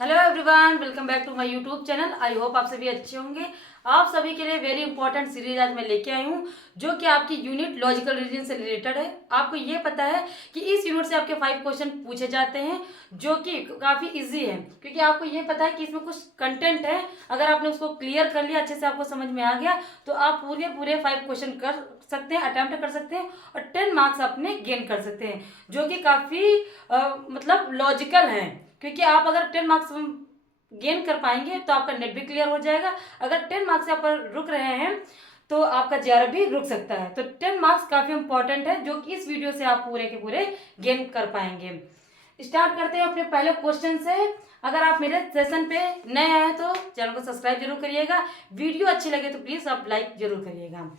Hello everyone, welcome back to my YouTube channel. I hope आप सभी अच्छे होंगे। आप सभी के लिए वेरी इंपॉर्टेंट सीरीज आज मैं लेके आई हूँ, जो कि आपकी यूनिट लॉजिकल रीजनिंग से रिलेटेड है। आपको ये पता है कि इस यूनिट से आपके 5 क्वेश्चन पूछे जाते हैं, जो कि काफ़ी इजी है, क्योंकि आपको ये पता है कि इसमें कुछ कंटेंट है। अगर आपने उसको क्लियर कर लिया, अच्छे से आपको समझ में आ गया, तो आप पूरे पूरे 5 क्वेश्चन कर सकते हैं, अटेम्प्ट कर सकते हैं और 10 मार्क्स अपने गेन कर सकते हैं, जो कि काफ़ी मतलब लॉजिकल है। क्योंकि आप अगर 10 मार्क्स गेन कर पाएंगे तो आपका नेट भी क्लियर हो जाएगा। अगर 10 मार्क्स यहाँ पर रुक रहे हैं तो आपका जीआरएफ भी रुक सकता है। तो 10 मार्क्स काफ़ी इंपॉर्टेंट है, जो कि इस वीडियो से आप पूरे के पूरे गेन कर पाएंगे। स्टार्ट करते हैं अपने पहले क्वेश्चन से। अगर आप मेरे सेशन पे नए आए हैं तो चैनल को सब्सक्राइब जरूर करिएगा। वीडियो अच्छी लगे तो प्लीज़ आप लाइक जरूर करिएगा।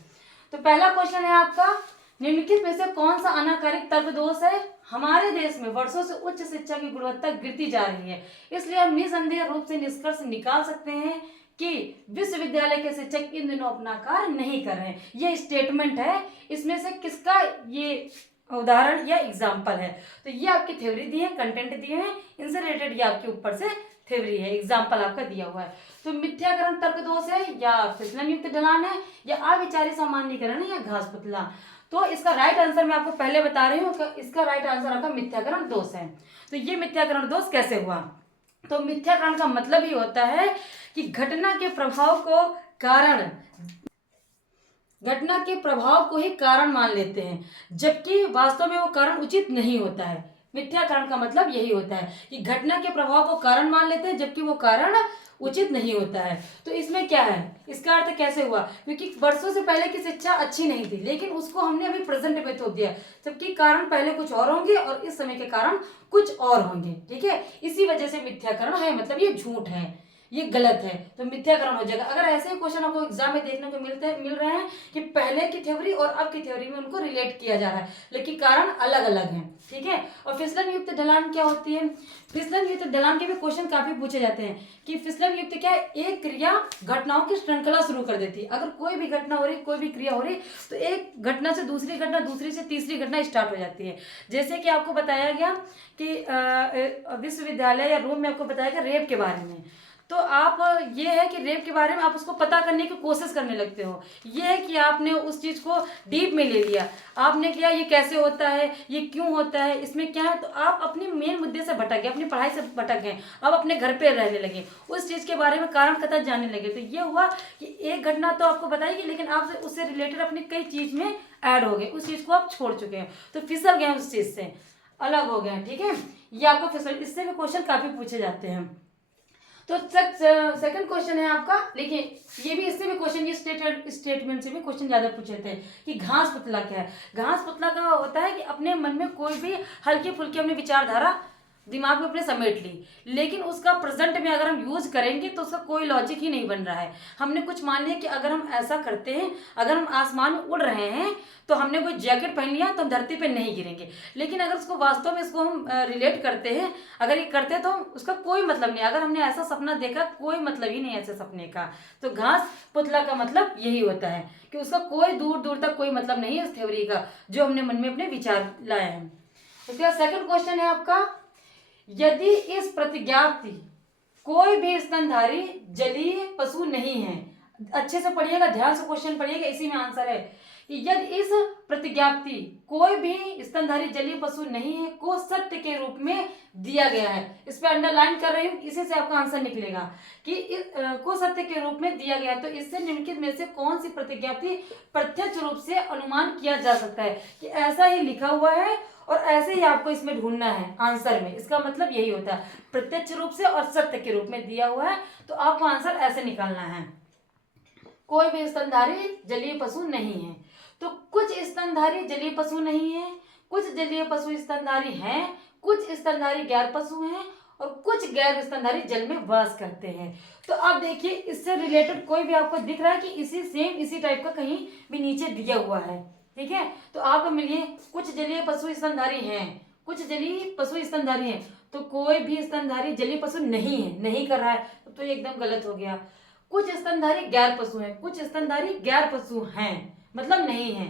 तो पहला क्वेश्चन है आपका, निम्नलिखित में से कौन सा अनाकारिक तर्क दोष है? हमारे देश में वर्षों से उच्च शिक्षा की गुणवत्ता गिरती जा रही है, इसलिए हम निसंदेह रूप से निष्कर्ष निकाल सकते हैं कि विश्वविद्यालय के शिक्षक इन दिनों अपना कार्य नहीं कर रहे हैं। ये स्टेटमेंट है, इसमें से किसका ये उदाहरण या एग्जाम्पल है? तो ये आपकी थ्योरी दी है, कंटेंट दिए हैं, इनसे रिलेटेड ये आपके ऊपर से थ्योरी है, एग्जाम्पल आपका दिया हुआ है। तो मिथ्याकरण तर्क दोष है, या फिसलन युक्त ढलान है, या अविचारी सामान्यीकरण है, या घास पुतला? तो इसका राइट आंसर मैं आपको पहले बता रही हूँ, इसका राइट आंसर आपका मिथ्याकरण दोष है। तो ये मिथ्याकरण दोष कैसे हुआ? तो मिथ्याकरण का मतलब ही होता है कि घटना के प्रभाव को ही कारण मान लेते हैं, जबकि वास्तव में वो कारण उचित नहीं होता है। मिथ्याकरण का मतलब यही होता है कि घटना के प्रभाव को कारण मान लेते हैं, जबकि वो कारण उचित नहीं होता है। तो इसमें क्या है, इसका अर्थ कैसे हुआ? क्योंकि वर्षों से पहले की शिक्षा अच्छी नहीं थी, लेकिन उसको हमने अभी प्रेजेंट में थोप दिया, जबकि कारण पहले कुछ और होंगे और इस समय के कारण कुछ और होंगे। ठीक है, इसी वजह से मिथ्याकरण है, मतलब ये झूठ है, ये गलत है, तो मिथ्याकरण हो जाएगा। अगर ऐसे क्वेश्चन आपको एग्जाम में देखने को मिल रहे हैं कि पहले की थ्योरी और अब की थ्योरी में उनको रिलेट किया जा रहा है, लेकिन कारण अलग अलग हैं। ठीक है, और फिसलन युक्त ढलान क्या होती है? फिसलन युक्त ढलान के भी क्वेश्चन काफी पूछे जाते हैं कि फिसलन युक्त क्या है? एक क्रिया घटनाओं की श्रृंखला शुरू कर देती है। अगर कोई भी घटना हो रही, कोई भी क्रिया हो रही, तो एक घटना से दूसरी घटना, दूसरी से तीसरी घटना स्टार्ट हो जाती है। जैसे कि आपको बताया गया कि विश्वविद्यालय या रूम में आपको बताया गया रेप के बारे में, तो आप ये है कि रेप के बारे में आप उसको पता करने की कोशिश करने लगते हो। ये है कि आपने उस चीज़ को डीप में ले लिया, आपने किया ये कैसे होता है, ये क्यों होता है, इसमें क्या है, तो आप अपने मेन मुद्दे से भटक गए, अपनी पढ़ाई से भटक गए, आप अपने घर पे रहने लगे, उस चीज़ के बारे में कारण कथा जानने लगे। तो ये हुआ कि एक घटना तो आपको बताएगी, लेकिन आप उससे रिलेटेड अपनी कई चीज़ में ऐड हो गए, उस चीज़ को आप छोड़ चुके हैं, तो फिसल गए, उस चीज़ से अलग हो गए। ठीक है, ये आपको फिसल, इससे भी क्वेश्चन काफ़ी पूछे जाते हैं। तो सेकंड क्वेश्चन है आपका, देखिए ये भी, इससे भी क्वेश्चन, ये स्टेटमेंट से भी क्वेश्चन ज्यादा पूछे थे कि घास पुतला क्या है। घास पुतला का होता है कि अपने मन में कोई भी हल्की फुल्की अपनी विचारधारा दिमाग में अपने समेट ली, लेकिन उसका प्रेजेंट में अगर हम यूज करेंगे तो उसका कोई लॉजिक ही नहीं बन रहा है। हमने कुछ मान लिया कि अगर हम ऐसा करते हैं, अगर हम आसमान में उड़ रहे हैं तो हमने कोई जैकेट पहन लिया तो हम धरती पे नहीं गिरेंगे, लेकिन अगर उसको वास्तव में इसको हम रिलेट करते हैं, अगर ये करते हैं तो उसका कोई मतलब नहीं। अगर हमने ऐसा सपना देखा, कोई मतलब ही नहीं ऐसे सपने का। तो घास पुतला का मतलब यही होता है कि उसका कोई दूर दूर तक कोई मतलब नहीं है इस थ्योरी का, जो हमने मन में अपने विचार लाए हैं। उसके बाद सेकंड क्वेश्चन है आपका, यदि इस प्रतिज्ञाप्ति कोई भी स्तनधारी जलीय पशु नहीं है, अच्छे से पढ़िएगा, ध्यान से क्वेश्चन पढ़िएगा, इसी में आंसर है कि यदि इस प्रतिज्ञाप्ति कोई भी स्तनधारी जलीय पशु नहीं है को सत्य के रूप में दिया गया है, इस पे अंडरलाइन कर रही हूँ, इसी से आपका आंसर निकलेगा कि को सत्य के रूप में दिया गया है। तो इससे निम्नलिखित में से कौन सी प्रतिज्ञाप्ति प्रत्यक्ष रूप से अनुमान किया जा सकता है कि ऐसा ही लिखा हुआ है और ऐसे ही आपको इसमें ढूंढना है आंसर में। इसका मतलब यही होता है, प्रत्यक्ष रूप से और सत्य के रूप में दिया हुआ है, तो आपको आंसर ऐसे निकालना है। कोई भी स्तनधारी जलीय पशु नहीं है, तो कुछ स्तनधारी जलीय पशु नहीं है, कुछ जलीय पशु स्तनधारी हैं, कुछ स्तनधारी गैर पशु हैं और कुछ गैर स्तनधारी जल में वास करते हैं। तो अब देखिए, इससे रिलेटेड कोई भी आपको दिख रहा है कि इसी टाइप का कहीं भी नीचे दिया हुआ है। ठीक है, तो आपको मिलिए कुछ जलीय पशु स्तनधारी हैं, कुछ जलीय पशु स्तनधारी हैं, तो कोई भी स्तनधारी जलीय पशु नहीं है, नहीं कर रहा है, तो ये एकदम गलत हो गया। कुछ स्तनधारी गैर पशु हैं, कुछ स्तनधारी गैर पशु हैं, मतलब नहीं है,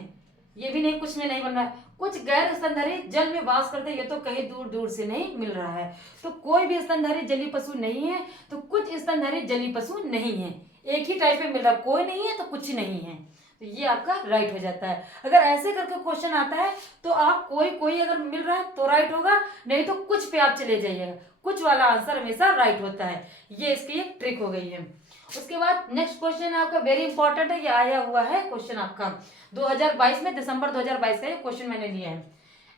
ये भी नहीं, कुछ में नहीं बन रहा है। कुछ गैर स्तनधारी जल में वास करते हैं, ये तो कहीं दूर दूर से नहीं मिल रहा है। तो कोई भी स्तनधारी जलीय पशु नहीं है, तो कुछ स्तनधारी जलीय पशु नहीं है। एक ही टाइप में मिल रहा, कोई नहीं है तो कुछ नहीं है, तो ये आपका राइट हो जाता है। अगर ऐसे करके क्वेश्चन आता है तो आप कोई कोई अगर मिल रहा है तो राइट होगा, नहीं तो कुछ पे आप चले जाइएगा, कुछ वाला आंसर हमेशा राइट होता है। ये इसकी एक ट्रिक हो गई है। उसके बाद नेक्स्ट क्वेश्चन है आपका, वेरी इंपॉर्टेंट है, ये आया हुआ है क्वेश्चन आपका 2022 में, दिसंबर 2022 का ये क्वेश्चन मैंने लिया है।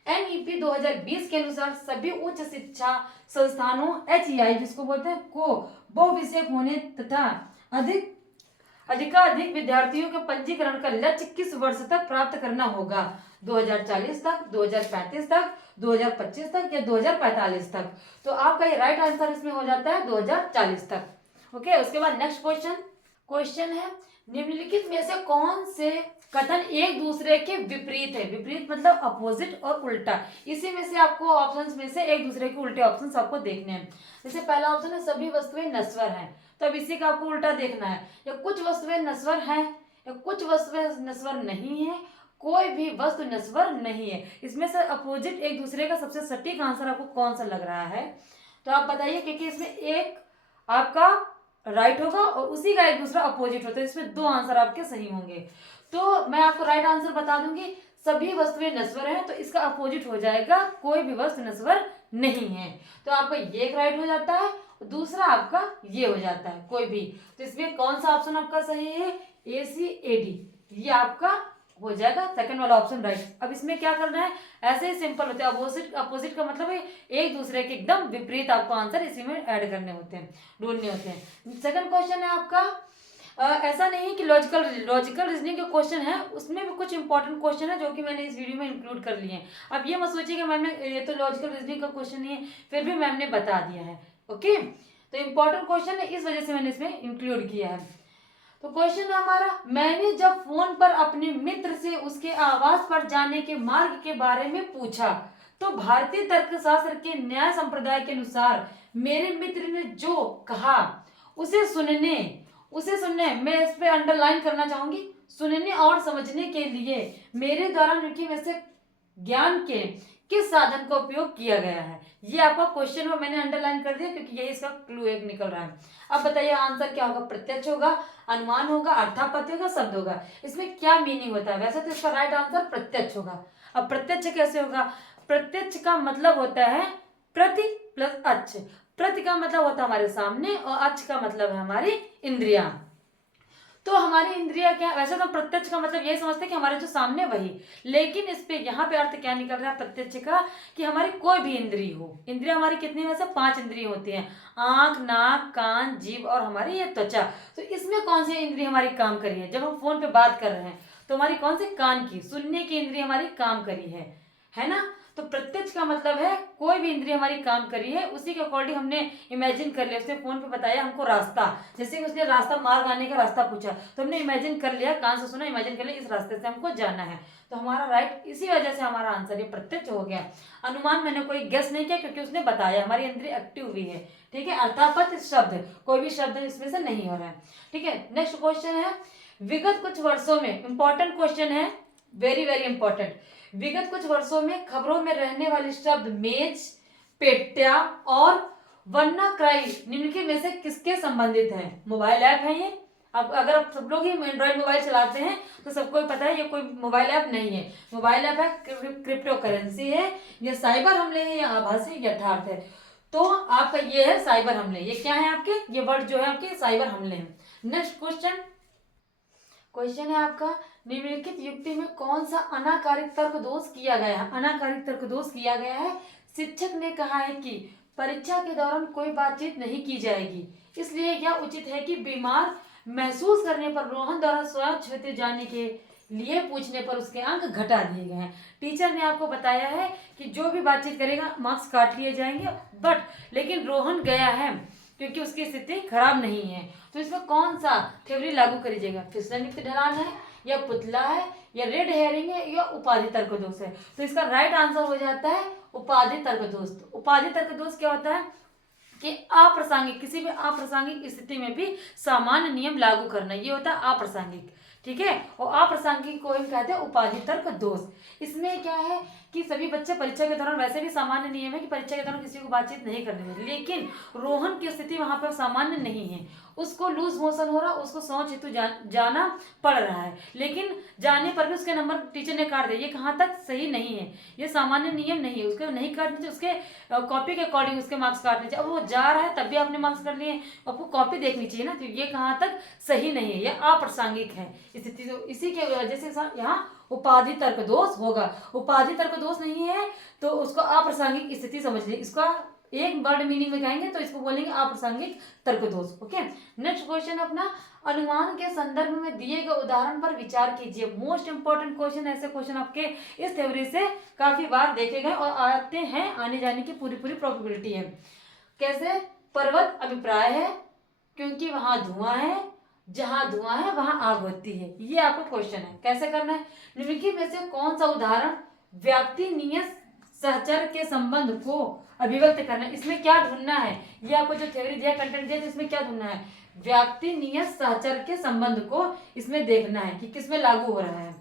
NEP 2020 के अनुसार सभी उच्च शिक्षा संस्थानों HEI जिसको बोलते हैं को बहुविषयक होने तथा अधिकाधिक विद्यार्थियों के पंजीकरण का लक्ष्य किस वर्ष तक प्राप्त करना होगा? 2040 तक, 2035 तक, 2025 तक या 2045 तक? तो आपका ये राइट आंसर इसमें हो जाता है 2040 तक। ओके, उसके बाद नेक्स्ट क्वेश्चन है, निम्नलिखित में से कौन से कथन एक दूसरे के विपरीत है? विपरीत मतलब अपोजिट और उल्टा। इसी में से आपको ऑप्शंस में से एक दूसरे के उल्टे ऑप्शंस आपको देखने हैं। जैसे पहला ऑप्शन है सभी वस्तुएं नश्वर हैं, तो अब इसी का आपको उल्टा देखना है। या कुछ वस्तुएं नश्वर हैं या कुछ वस्तुएं नश्वर नहीं है, कोई भी वस्तु नश्वर नहीं है। इसमें से अपोजिट एक दूसरे का सबसे सटीक आंसर आपको कौन सा लग रहा है? तो आप बताइए, क्योंकि इसमें एक आपका राइट होगा और उसी का एक दूसरा अपोजिट होता है, इसमें दो आंसर आपके सही होंगे। तो मैं आपको राइट आंसर बता दूंगी, सभी वस्तुएं नश्वर हैं, तो इसका अपोजिट हो जाएगा कोई भी वस्तु नश्वर नहीं है। तो आपका ये एक राइट हो जाता है, दूसरा आपका ये हो जाता है कोई भी। तो इसमें कौन सा ऑप्शन आपका सही है? ACAD, ये आपका हो जाएगा सेकंड वाला ऑप्शन राइट। अब इसमें क्या करना है, ऐसे ही सिंपल होते हैं। अपोजिट का मतलब है एक दूसरे के एकदम विपरीत आपको आंसर इसी में ऐड करने होते हैं, ढूंढने होते हैं। सेकंड क्वेश्चन है आपका, ऐसा नहीं है कि लॉजिकल रीजनिंग के क्वेश्चन है, उसमें भी कुछ इंपॉर्टेंट क्वेश्चन है जो कि मैंने इस वीडियो में इंक्लूड कर लिए हैं। अब ये मत सोचिए कि मैम ने ये तो लॉजिकल रीजनिंग का क्वेश्चन नहीं है, फिर भी मैम ने बता दिया है। ओके, तो इंपॉर्टेंट क्वेश्चन है, इस वजह से मैंने इसमें इंक्लूड किया है। तो क्वेश्चन है हमारा, मैंने जब फोन पर अपने मित्र से उसके आवास पर जाने के मार्ग के बारे में पूछा तो भारतीय तर्कशास्त्र के न्याय संप्रदाय के अनुसार मेरे मित्र ने जो कहा उसे सुनने मैं इस पे अंडरलाइन करना चाहूंगी, सुनने और समझने के लिए मेरे द्वारा निम्नलिखित में से ज्ञान के किस साधन का उपयोग किया गया है? ये आपका क्वेश्चन में मैंने अंडरलाइन कर दिया क्योंकि यही इसका क्लू एक निकल रहा है। अब बताइए आंसर क्या होगा? प्रत्यक्ष होगा, अनुमान होगा, अर्थापत्ति होगा, शब्द होगा। इसमें क्या मीनिंग होता है? वैसे तो इसका राइट आंसर प्रत्यक्ष होगा। अब प्रत्यक्ष कैसे होगा? प्रत्यक्ष का मतलब होता है प्रति प्लस अक्ष। प्रति का मतलब होता है हमारे सामने और अक्ष का मतलब है हमारी इंद्रिया। तो हमारी इंद्रिया क्या, वैसे तो प्रत्यक्ष का मतलब यही समझते हैं कि हमारे जो सामने वही, लेकिन इस पे यहाँ पे अर्थ क्या निकल रहा है प्रत्यक्ष का, कि हमारी कोई भी इंद्रिय हो। इंद्रिया हमारी कितनी, वैसे 5 इंद्रिय होती हैं, आंख, नाक, कान, जीभ और हमारी ये त्वचा। तो इसमें कौन सी इंद्रिय हमारी काम करी है? जब हम फोन पे बात कर रहे हैं तो हमारी कौन सी, कान की, सुनने की इंद्रिय हमारी काम करी है ना। तो प्रत्यक्ष का मतलब है कोई भी इंद्रिय हमारी काम करी है, उसी के अकॉर्डिंग हमने इमेजिन कर लिया। उसने फोन पे बताया हमको रास्ता, जैसे कि उसने रास्ता, मार्ग आने का रास्ता पूछा तो हमने इमेजिन कर लिया, कान से सुना, इमेजिन कर लिया इस रास्ते से हमको जाना है। तो हमारा राइट, इसी वजह से हमारा आंसर ये प्रत्यक्ष हो गया। अनुमान मैंने कोई गेस नहीं किया क्योंकि उसने बताया, हमारी इंद्रिय एक्टिव हुई है। ठीक है, अर्थापत्ति शब्द, कोई भी शब्द इसमें से नहीं हो रहा है। ठीक है, नेक्स्ट क्वेश्चन है, विगत कुछ वर्षों में, इंपॉर्टेंट क्वेश्चन है, वेरी वेरी इंपॉर्टेंट, विगत कुछ वर्षों में खबरों में रहने वाले शब्द मेज, पेट्या और वन्नाक्राई निम्नलिखित में से किसके संबंधित है? मोबाइल ऐप है ये। अब अगर आप सब लोग ही एंड्रॉइड मोबाइल चलाते हैं तो सबको पता है ये कोई मोबाइल ऐप नहीं है। मोबाइल ऐप है, क्रिप्टो करेंसी है, ये साइबर हमले है या आभासी यथार्थ है? तो आपका ये है साइबर हमले। ये क्या है आपके, ये वर्ड जो है आपके साइबर हमले हैं। नेक्स्ट क्वेश्चन है आपका, निम्नलिखित युक्ति में कौन सा अनाकारिक तर्क दोष किया गया है? अनाकारिक तर्क दोष किया गया है। शिक्षक ने कहा है कि परीक्षा के दौरान कोई बातचीत नहीं की जाएगी, इसलिए यह उचित है कि बीमार महसूस करने पर रोहन द्वारा स्वयं छुट्टी जाने के लिए पूछने पर उसके अंक घटा दिए गए हैं। टीचर ने आपको बताया है कि जो भी बातचीत करेगा मार्क्स काट लिए जाएंगे, लेकिन रोहन गया है क्योंकि उसकी स्थिति खराब नहीं है। तो इसमें कौन सा थ्योरी लागू करी जाएगा? फिसलन युक्त ढलान है या पुतला है या रेड हेयरिंग है या उपाधि तर्क दोष है? तो इसका राइट आंसर हो जाता है उपाधि तर्क दोष। उपाधि तर्क दोष क्या होता है कि अप्रासंगिक, किसी भी अप्रासंगिक स्थिति में भी सामान्य नियम लागू करना, ये होता है अप्रासंगिक। ठीक है। और अप्रासंगिक को हम कहते हैं उपाधि तर्क दोष। इसमें क्या है कि सभी बच्चे परीक्षा के दौरान, वैसे भी सामान्य नियम है कि परीक्षा के दौरान किसी को बातचीत नहीं करनी है, लेकिन रोहन की स्थिति वहां पर सामान्य नहीं है, उसको लूज मोशन हो रहा, उसको सोच हेतु जाना पड़ रहा है, लेकिन जाने पर भी उसके नंबर टीचर ने काट दिया। ये कहाँ तक सही नहीं है, ये सामान्य नियम नहीं है, उसके नहीं काटने चाहिए, उसके कॉपी के अकॉर्डिंग उसके मार्क्स काटने चाहिए। अब वो जा रहा है तब भी आपने मार्क्स कर लिए, आपको कॉपी देखनी चाहिए ना, तो ये कहाँ तक सही नहीं है, ये अप्रासंगिक है स्थिति। तो इसी के वजह से यहाँ उपाधि तर्क दोष होगा। उपाधि तर्क दोष नहीं है तो उसको अप्रासंगिक स्थिति समझ लीजिए। इसका एक वर्ड मीनिंग में कहेंगे तो इसको बोलेंगे अप्रासंगिक तर्क दोष। ओके, नेक्स्ट क्वेश्चन अपना, अनुमान के संदर्भ में दिए गए उदाहरण पर विचार कीजिए। मोस्ट इंपॉर्टेंट क्वेश्चन, ऐसे क्वेश्चन आपके इस थ्योरी से काफी बार देखे गए और आते हैं, आने जाने की पूरी प्रोबेबिलिटी है। कैसे? पर्वत अभिप्राय है क्योंकि वहां धुआं है, जहां धुआं है वहां आग होती है। ये आपको क्वेश्चन है, कैसे करना है? निम्नलिखित में से कौन सा उदाहरण व्याप्ति नियत सहचर के संबंध को अभिव्यक्त करना है? इसमें क्या ढूंढना है? ये आपको जो थ्योरी दिया, कंटेंट दिया, तो इसमें क्या ढूंढना है? व्याप्ति नियत सहचर के संबंध को इसमें देखना है कि किसमें लागू हो रहा है।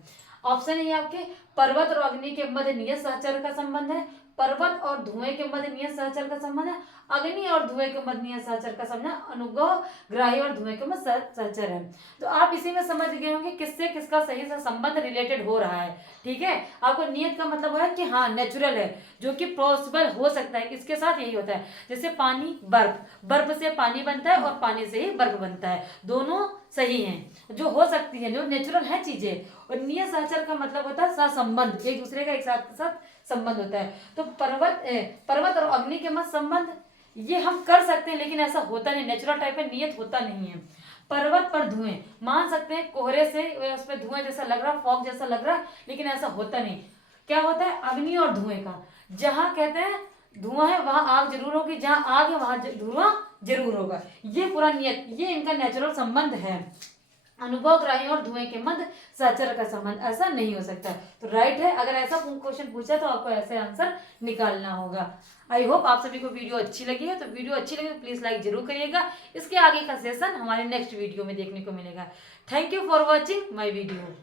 ऑप्शन है आपके, पर्वत और अग्नि के मध्य नियत सहचर का संबंध है, पर्वत और धुएं के मध्य नियत सहचर का संबंध है, अग्नि और धुएं के मध्य नियत सहचर का संबंध है, अनुग्रह ग्राही और धुएं के मध्य सहचर है। तो आप इसी में समझ गए होंगे किससे किसका सही से संबंध रिलेटेड हो रहा है। ठीक है, आपको नियत का मतलब है कि हाँ नेचुरल है, जो कि पॉसिबल हो सकता है, इसके साथ यही होता है। जैसे पानी, बर्फ, बर्फ से पानी बनता है और पानी से ही बर्फ बनता है, दोनों सही हैं, जो हो सकती है, जो नेचुरल है चीजें। और नियत सहचर का मतलब होता है सहसंबंध, एक दूसरे का एक साथ संबंध होता है। तो पर्वत और अग्नि के मध्य संबंध ये हम कर सकते हैं, लेकिन ऐसा होता नहीं, नेचुरल टाइप है, नियत होता नहीं है। पर्वत पर धुएं मान सकते हैं, कोहरे से उस पर धुएं जैसा लग रहा, फॉग जैसा लग रहा, लेकिन ऐसा होता नहीं। क्या होता है? अग्नि और धुएं का, जहां कहते हैं धुआं है वहां आग जरूर होगी, जहां आग है वहां धुआं जरूर होगा। ये पूरा नियत, ये इनका नेचुरल संबंध है। अनुभव ग्राही और धुएं के मध्य सहचर का संबंध ऐसा नहीं हो सकता। तो राइट है, अगर ऐसा क्वेश्चन पूछा तो आपको ऐसे आंसर निकालना होगा। आई होप आप सभी को वीडियो अच्छी लगी है, तो वीडियो अच्छी लगी तो प्लीज लाइक जरूर करिएगा। इसके आगे का सेशन हमारे नेक्स्ट वीडियो में देखने को मिलेगा। Thank you for watching my video.